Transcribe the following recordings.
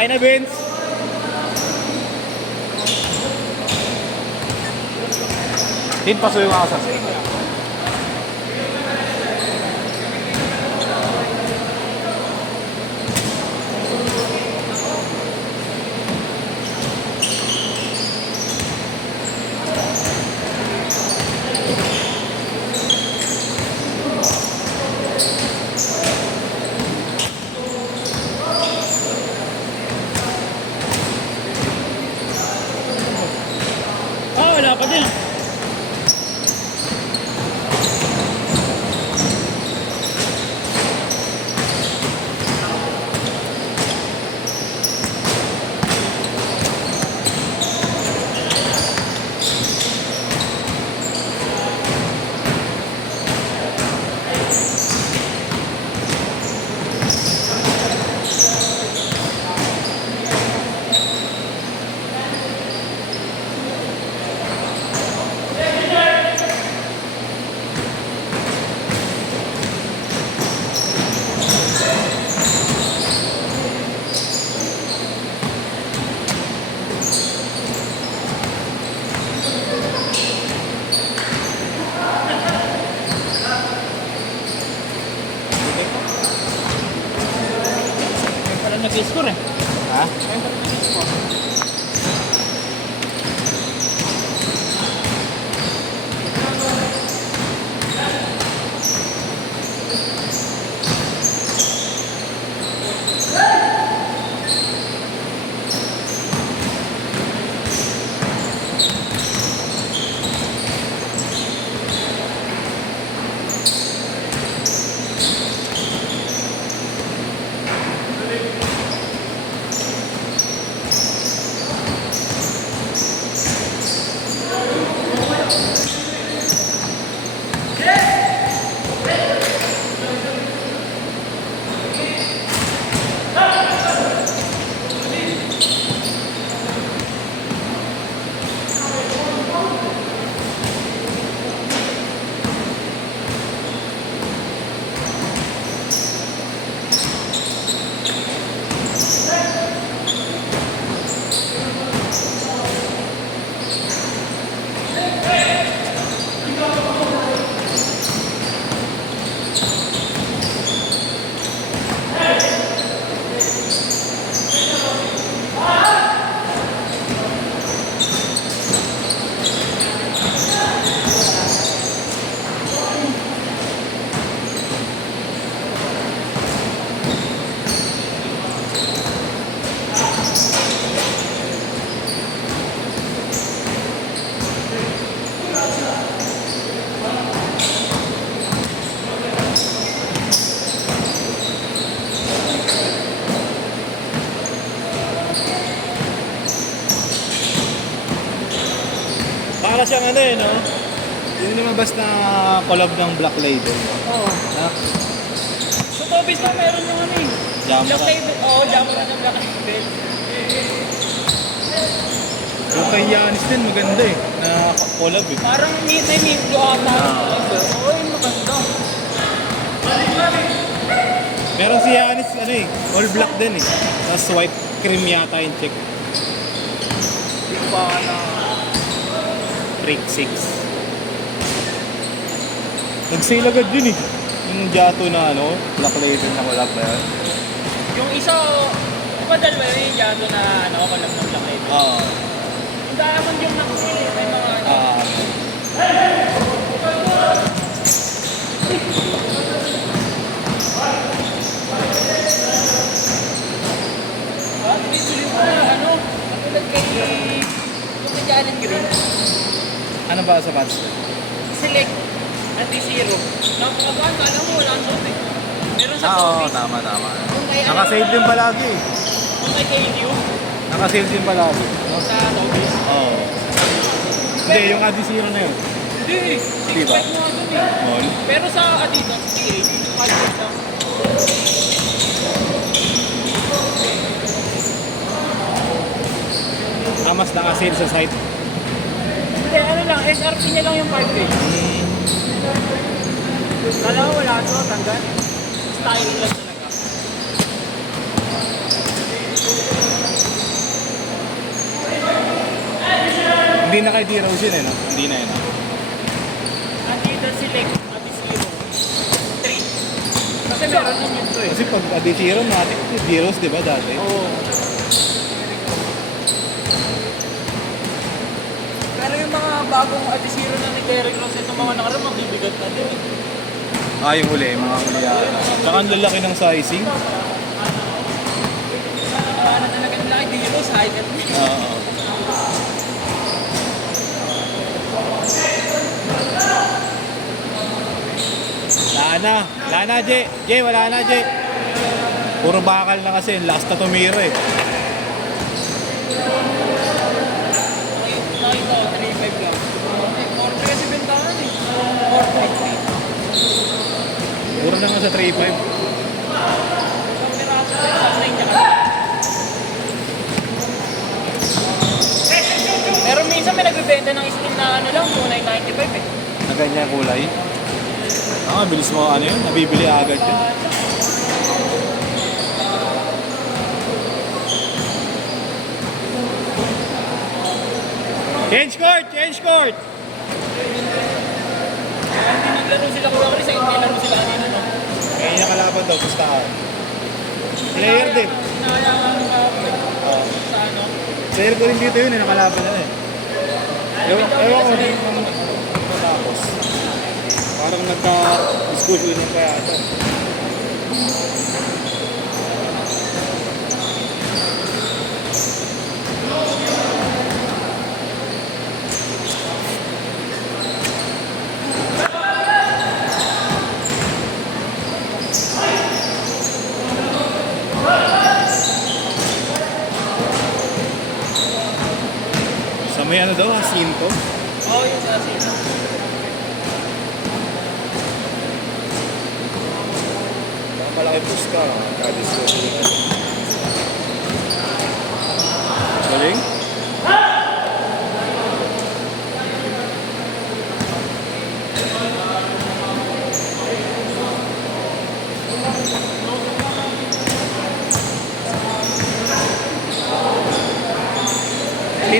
Kain na, Vince. Tin, paso yung asas. Wala pa din. Nag-score eh. Ha? Para siyang ano eh, no? Yung lumabas na collab ng Black Label. Oo. Ha? Sa Tobis na meron yung ano eh. Jump Black Rock. Label. Oo, Jump Rock ng Black Label. Yung kay Yanis din, maganda eh. Na collab eh. Parang may medyo ata. Oo, yung maganda. Meron si Yanis, ano eh, all black din eh. Tapos white cream yata yung check. Yung pa na Freak 6. Nag-sale agad yun eh. Yung Jato na ano, Black Label na collab na yan. Yung isa, di ba dalawa yung Yato na ano, kalam ng Black Label? Oo. Yung diamond yung nakusili, may mga ano. Bibili mo na ano, katulad kay yung kay Janet Green. Ano ba sa Pats? Select at zero. Napakagaan, kala mo wala ang sote. Meron sa Oo, Tobis. tama. Yung kay ano, Nakasave din palagi eh. yung kay KDU, Nakasave din palagi. sa Tobis. Oo. Hindi, yung Adizero na yun. Hindi, Diba? 6.5 mo nga dun eh. All. Pero sa Adidas, 3.8, 5 lang. Mas nakasave sa site. Hindi, ano lang, SRP niya lang yung 5K. Kala ko wala ito, tanggal. Style lang talaga. Hindi na kay D-Rose yun eh, no? Hindi na yun. Andito select at zero. 3. Kasi meron din yun to eh. Kasi pag Adizero, natin D-Rose, di ba dati? Oo. Pero yung mga bagong Adizero na ni Derek Rose, itong mga nakaraan, mabibigat na din eh. Ah, yung huli, mga huli yata. Tsaka ang lalaki ng sizing. Ano talaga nila kay D-Rose, high cut niya. Oo. Wala na, Jay. Jay, wala na, Jay. Puro bakal na kasi, last na tumira eh. Nakita ko, 3.5 lang. 4.3 kasi bentahan eh. 4.3. Puro na nga sa 3.5. Isang piraso, isang 9 niya kasi. Pero minsan may nagbibenta ng skin na ano lang, 2.995 eh. Na ganyan kulay. Ah, bilis mo ano yun, nabibili agad yun. Change court! Change court! Hindi naglaro sila Kuya Chris, hindi naglaro sila kanina no? Ngayon niya kalaban daw, pustahan. Player din. Inahayakan ng kapit Oh. sa ano. Player ko rin dito yun, nakalaban na eh. Ewan ko rin kung matapos. Parang nagka-discussion yung kaya ito. Sa may ano daw, Jacinto. Oo, yun sa sila. Malaki pusta, ka-discussion. Galing?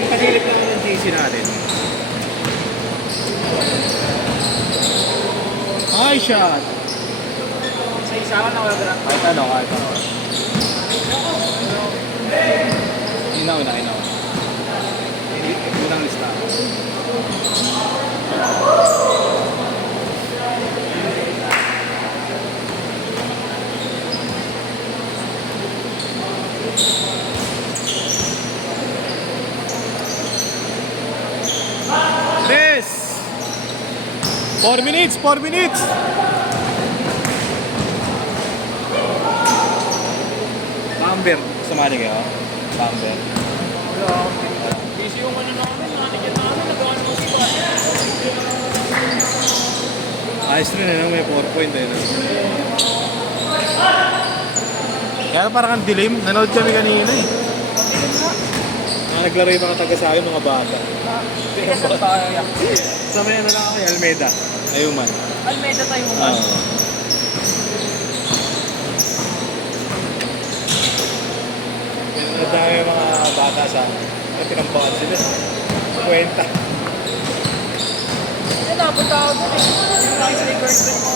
Pasilip naman ng GC natin. Ay, shot! Sa isa ka na wala. Kahit ano. Inaw. Hindi, unang lista. Tres! 4 minutes! Bamber, sumali kayo? Bamber. Wala. Busy yung ano namin, nanikit namin, nagawa naman si Bas. Ayos rin eh, no? May 4 point eh. No? Kaya parang ang dilim. Nanood kami kanina eh. Pabilin nga. Naglaro yung mga taga sa akin, mga bata. Bigas ang tayo. Sa may ano lang ako, Almeida. Ayuman. Almeida tayo mo. Madami yung mga bata sa akin. Tinambakan sila. Kwenta. Yan, napunta ako dun eh. Yung nakita ni girlfriend mo.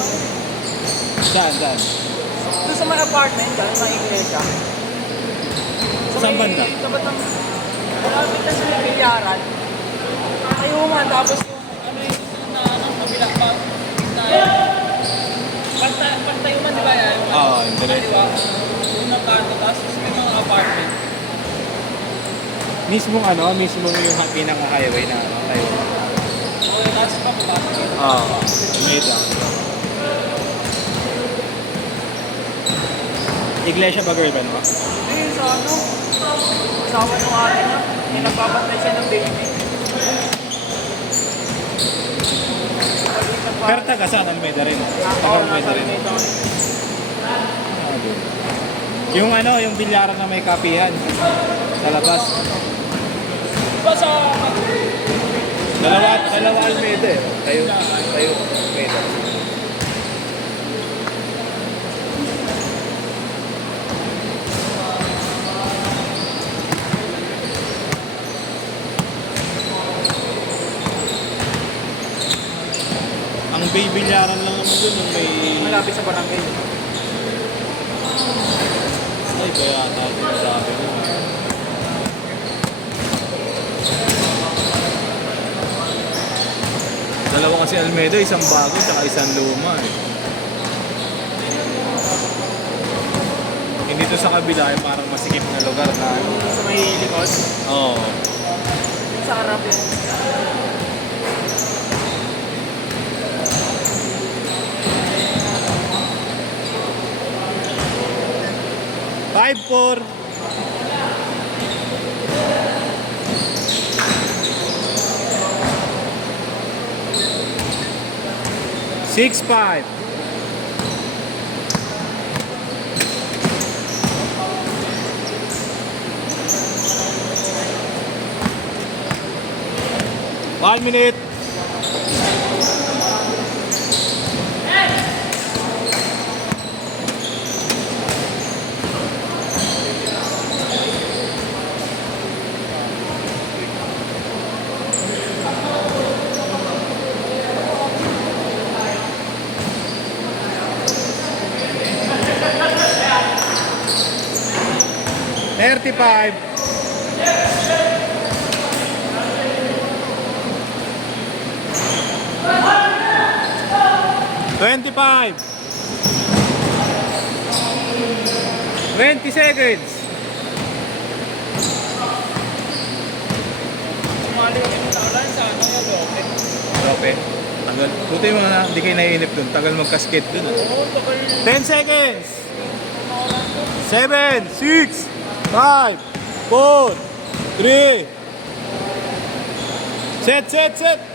Saan? Doon sa may apartment, dyan, sa iglesia. Saan banda? Sa batang, malapit na sa Bilyaran. Ayuman, tapos yung, ano yung, na, kabila pa, na, pantayuman, di ba yan? Oo, interest. Di ba? Unang kanto, tapos may mga apartment. Mismong yung pinaka-highway na tayo. O, tapos pa, papasok yun. Oo, Almeida. Iglesia ba girlfriend mo? Ayun, sa ano, asawa ng ate niya, may nagpapantay siya ng baby. Pero taga saan? Almeida rin. Taga Oo, Almeida nasa rin. Almeida. Yung yung bilyaran na may kapihan. Sa labas. Diba sa, Dalawa Almeida eh. Tayo Almeida. May bilyaran lang naman dun yung may... Malapit sa barangay. Ay, kaya tayo sabi ko. Dalawa kasi Almeida, isang bago, tsaka isang luma eh. Hindi to sa kabila ay parang masikip na lugar na ano. Sa may likod. Oo. Yung sa harap yun. Five, four. Six, five. One minute. Thirty-five. 25. 20 seconds. Sumali ko yung talan sa ano yung lope. Lope. Tagal. Buti yung mga hindi kayo naiinip dun. Tagal mag-cascade dun. Oo, tagal. 10 seconds. 7, 6, 5, 4, 3. Set, set, set.